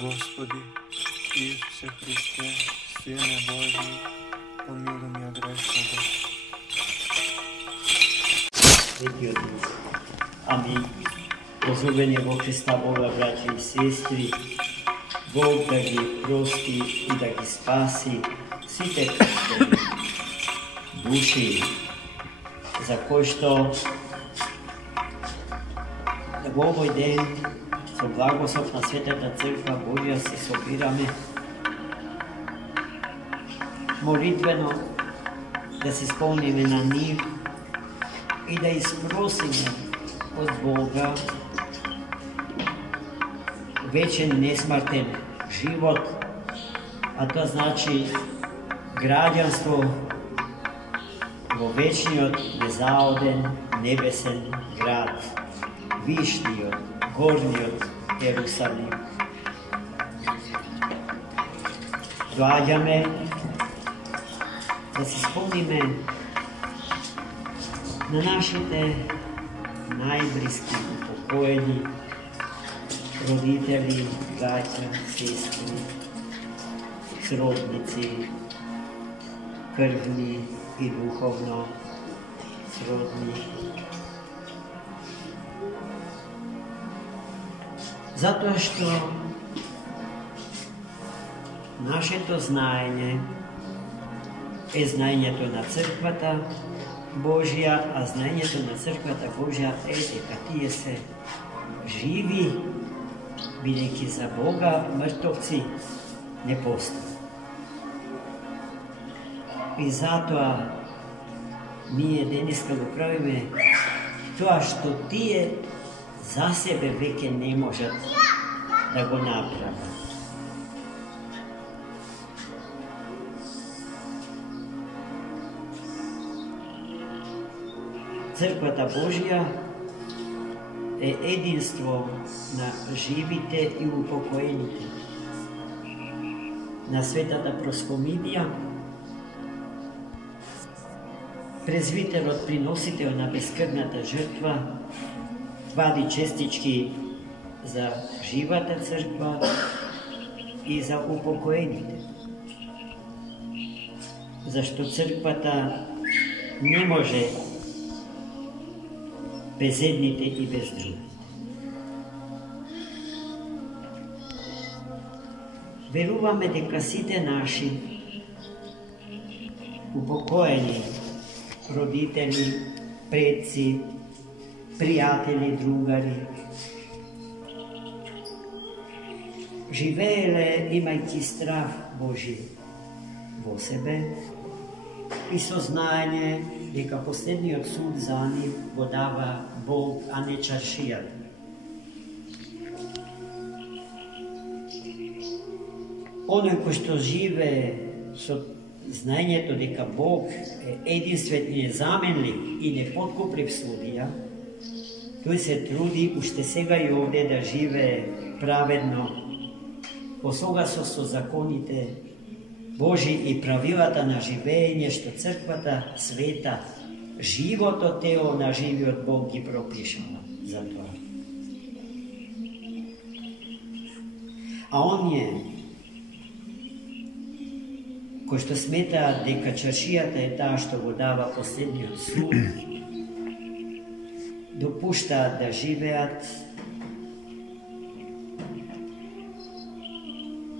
Господи, Исусе Христе, Сине Божи, помилуй меня грешного. Светиот Дух. Амин. Возлюбени во Христа Бога, браќа и сестри, Бог да ги прости и да ги спаси сите христијани души, за кои што во овој ден со благослов на Светата Црква Божја се собираме молитвено да се спомниме на нив и да испросиме од Бога вечен несмртен живот, а тоа значи граѓанство во вечниот незаоден небесен град, вишниот, горниот Ерусалим. Доаѓаме да се спомниме на нашите најблиски упокоени родители, браќа, сестри, сродници, крвни и духовно сродни. Затоа што нашето знаење е знаењето на Црквата Божја, а знаењето на Црквата Божја е дека тие се живи, бидејќи за Бога мртовци не постои. И затоа ние денеска го правиме тоа што тие за себе веќе не можат да го направат. Црквата Божја е единство на живите и упокоените. На Светата Проскомидија, презвитерот, приносител на бескрвната жртва, вади честички за живата црква и за упокоените. Зашто црквата не може без едните и без другите. Веруваме дека сите наши упокоени родители, предци, пријатели, другари живееле имајќи страв Божи во себе и сознање дека последниот суд за нив го дава Бог, а не чаршијата. Оној кој што живее со знаењето дека Бог е единствен и незаменлив и непоткуплив судија, тој се труди уште сега и овде да живее праведно, посогасо со законите Божи и правилата на живење што Црквата света, живото тело на живиот Бог ги пропишува за тоа. А оние кои што сметаат дека чаршијата е таа што го дава последниот суд, допуштаат да живеат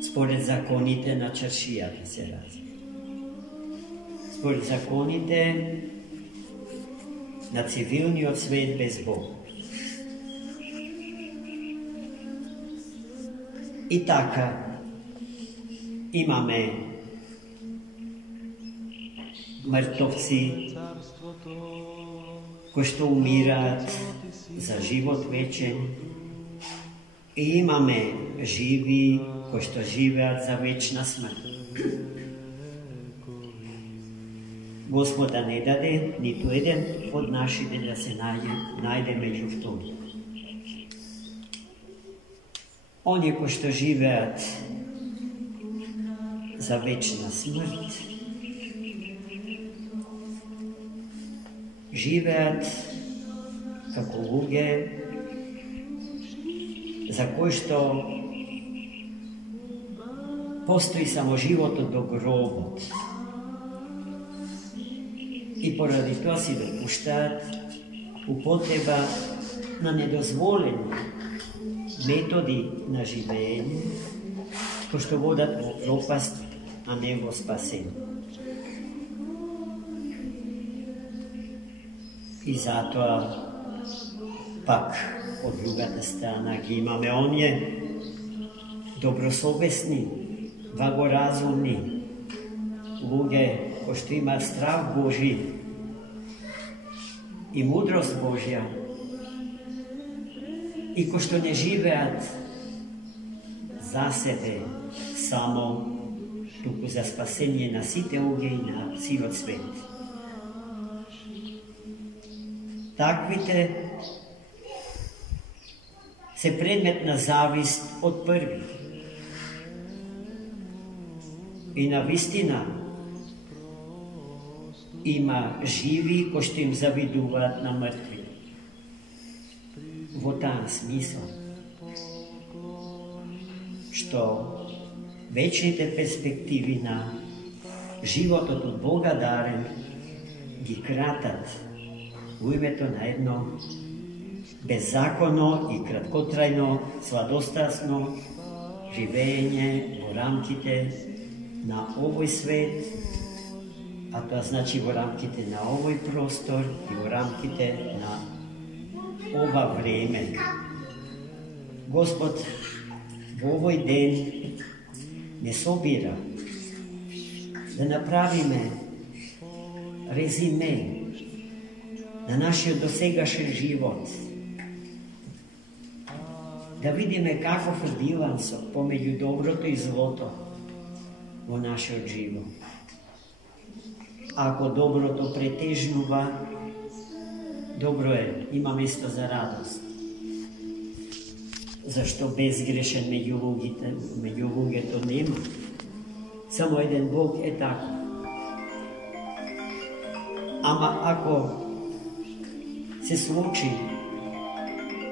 според законите на чаршијата, се разбира. Според законите на цивилниот свет без Бог. И така имаме мртовци кои што умираат за живот вечен и имаме живи кои што живеат за вечна смрт. Господ да не даде ниту еден од нашите да се најде меѓу втори. Оние кои што живеат за вечна смрт, живеат како луѓе за кои што постои само животот до гробот. И поради тоа си допуштаат употреба на недозволени методи на живење, кои што водат во пропаст, а не во спасение. И затоа пак од другата страна ги имаме оние добросовесни, благоразумни луѓе кои што имаат страв Божи и мудрост Божја и кои што не живеат за себе само, туку за спасение на сите луѓе и на целиот свет. Таквите се предмет на завист од први. И на вистина има живи кои што им завидуваат на мртви. Во таа смисла што вечните перспективи на животот од Бога дарен ги кратат во името на едно беззаконно и краткотрајно сладострастно живење во рамките на овој свет, а тоа значи во рамките на овој простор и во рамките на ова време. Господ во овој ден не собира да направиме резиме на нашиот досегашен живот, да видиме каков е билансот помеѓу доброто и злото во нашиот живот. Ако доброто претежнува, добро е, има место за радост. Зашто безгрешен меѓу луѓето нема. Само еден Бог е тако. Ама ако се случи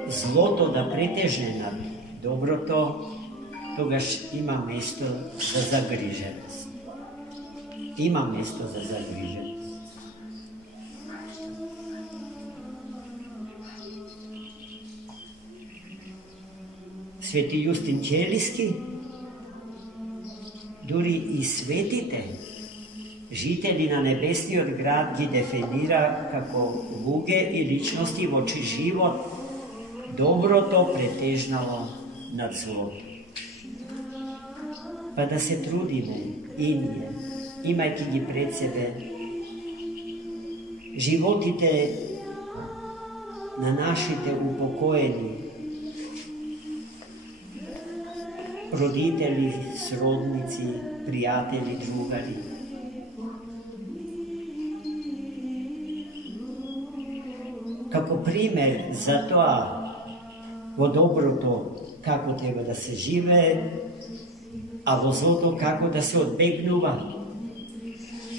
злото да претежне над доброто, тогаш има место за загриженост. Има место за загриженост. Свети Јустин Ќелиски, дури и светите, жители на небесниот град ги дефинира како луѓе и личности во чиј живот доброто претежнало над злото. Па да се трудиме и ние, имајќи ги пред себе животите на нашите упокоени родители, сродници, пријатели, другари. Како пример за тоа во доброто како треба да се живее, а во злото како да се одбегнува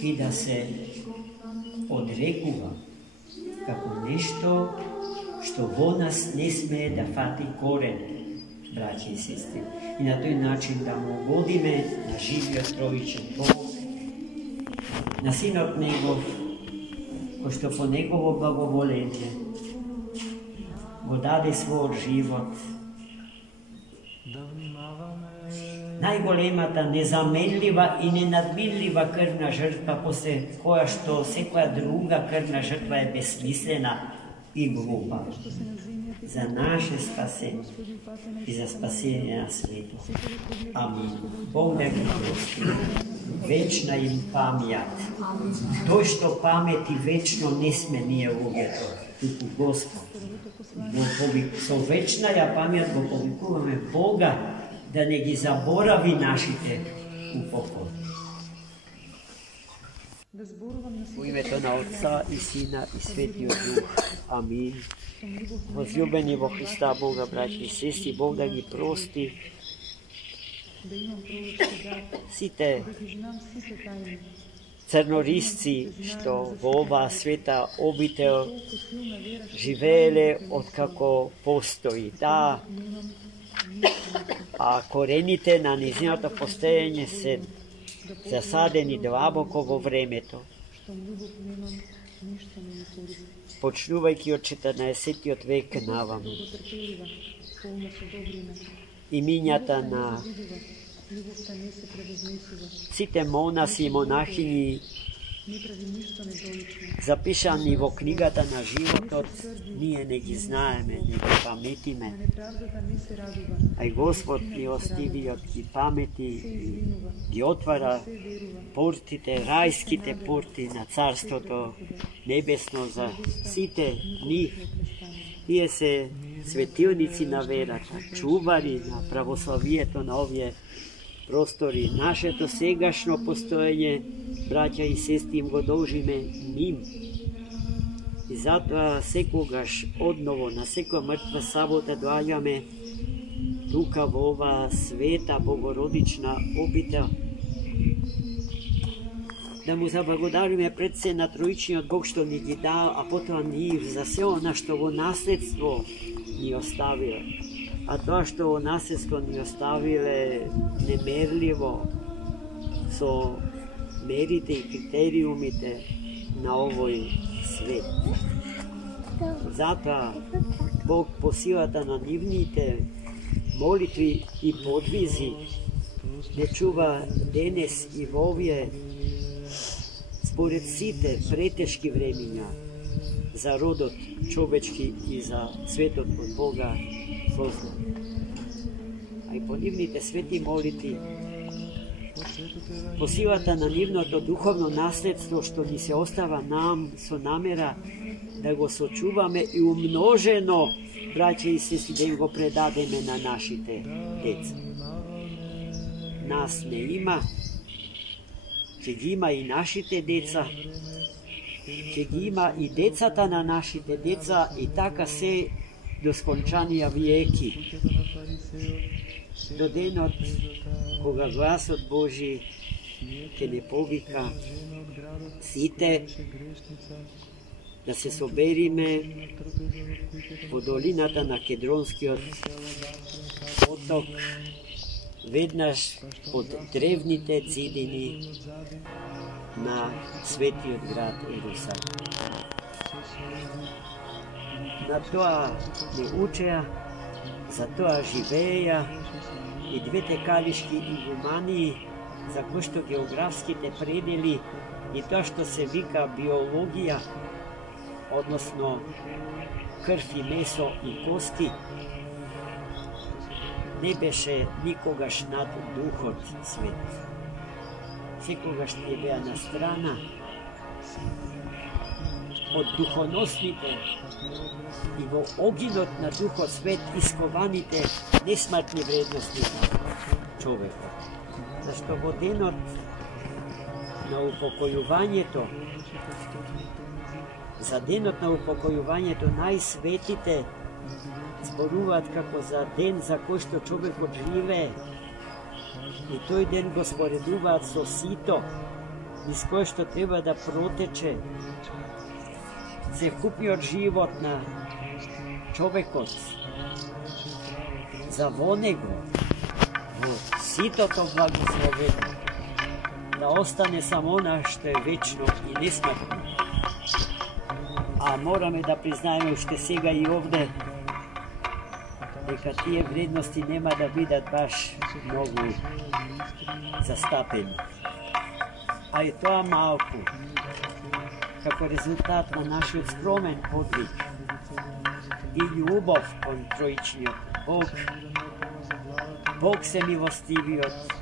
и да се одрекува како нешто што во нас не смее да фати корен, браќи и сестри. И на тој начин да му угодиме на живиот троичен Бог, на Синот Негов, кој што по Негово благоволение го даде својот живот. Најголемата, незаменлива и ненадминлива крвна жртва, после која што секоја друга крвна жртва е безсмислена и глупа. За наше спасение и за спасение на светот. Амин. Бог да ги прости. Вечна им памјат. Тој што памети вечно не сме ние луѓето, туку Господ. Со вечна памјат го повикуваме Бога да не ги заборави нашите упокои. Во името на Отца и Сина и Светиот Дух. Амин. Возлюбени во Христа Бога, браќи и сестри, Бог да ги прости сите црнорисци што во оваа света обител живееле откако постои. Да, а а корените на низиното постоење се засадени длабоко во времето. Почнувајќи од 14. век наваму. Имињата на сите монаси и монахини запишани во книгата на животот, ние не ги знаеме, не ги паметиме. А и Господ милостивиот ги памети и ги отвара портите, рајските порти на Царството Небесно за сите нив. Тие се светилници на верата, чувари на православието на овие простори. Нашето сегашно постоење, браќа и сестри, им го должиме ним. И затоа секогаш одново на секоја мртва сабота доаѓаме тука во ова света богородична обител, да му заблагодариме пред се на Троичниот Бог што ни ги дал, а потоа нив за се она што во наследство ни оставил. А тоа што во наследство ни оставиле немерливо со мерите и критериумите на овој свет. Затоа Бог по силата на нивните молитви и подвизи не чува денес и во овие според сите претешки времиња за родот човечки и за светот од Бога создан. А и по нивните свети молитви, по силата на нивното духовно наследство што ни се остава нам со намера да го сочуваме и умножено, браќа и сестри, да им го предадеме на нашите деца. Нас не има, ќе ги има и нашите деца, ќе ги има и децата на нашите деца, и така се до скончанија виеки, до денот кога гласот Божи ќе не повика сите да се собериме во долината на Кедронскиот поток, веднаш од древните ѕидини на светиот град Ерусалим. На тоа не учеа, за тоа живееја и двете калишки игумании, за кои што географските предели и тоа што се вика биологија, односно крв и месо и кости, не беше никогаш над духот свет. Секогаш не беа на страна од духоносните и во огинот на духот свет искованите несмртни вредности на човекот. Зашто во денот на упокојувањето, за денот на упокојувањето најсветите зборуваат како за ден за кој што човекот живее, и тој ден го споредуваат со сито, низ кое што треба да протече целокупниот живот на човекот. За во него, во ситото благословено, да остане само она што е вечно и несмртно. А мораме да признаеме уште сега и овде дека тие вредности нема да бидат баш многу застапени. А и тоа малку, како резултат на нашиот скромен подвиг и љубов кон Троичниот Бог, Бог се милостивиот,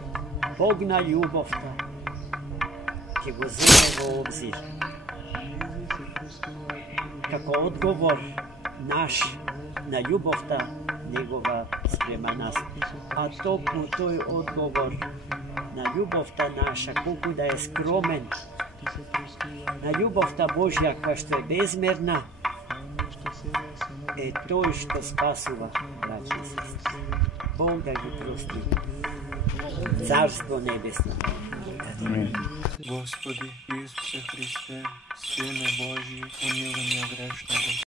Бог на љубовта, ќе го земе во обзир. Како одговор наш на љубовта негова спрема нас. А токму тој одговор на љубовта наша, колку да е скромен, на љубовта Божја која што е безмерна, е тој што спасува, браќи и сестри. Бог да ги прости. Царство небесно. Господи Исусе Христе, Сине Божи, помилуй меня грешного.